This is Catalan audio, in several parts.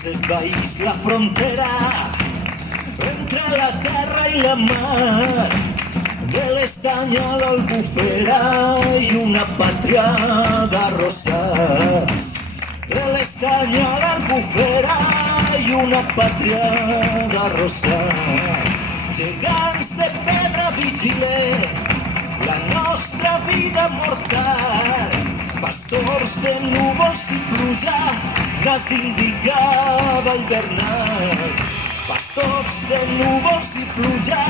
s'esvaís la frontera entre la terra i la mar, de l'Estany a l'Albufera i una pàtria d'arrossars. De l'Estany a l'Albufera i una pàtria d'arrossars. Gegants de pedra vigile la nostra vida mortal. Pastors de núvols i pluja, nas d'indicava hivernal. Pastors de núvols i pluja,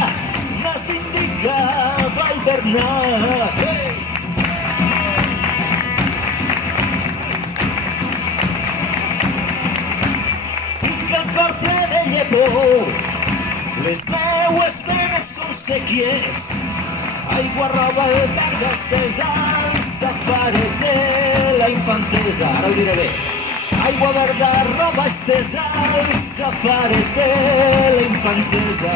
nas d'indicava hivernal. Hey! Tinc el cor ple de llepor, les meues venes són sèquies, aigua roba el parc estesa, els safares de la infantesa. Ara ho diré bé. Aigua verda, roba estesa, els safares de la infantesa.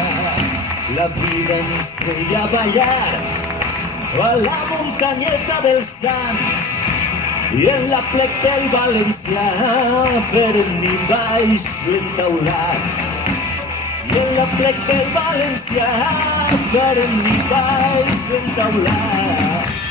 La vida ens treia a ballar a la muntanyeta dels Sants i en la plec del valencià fent-hi baix l'entaulat. I en la plec del valencià fent-hi baix l'entaulat.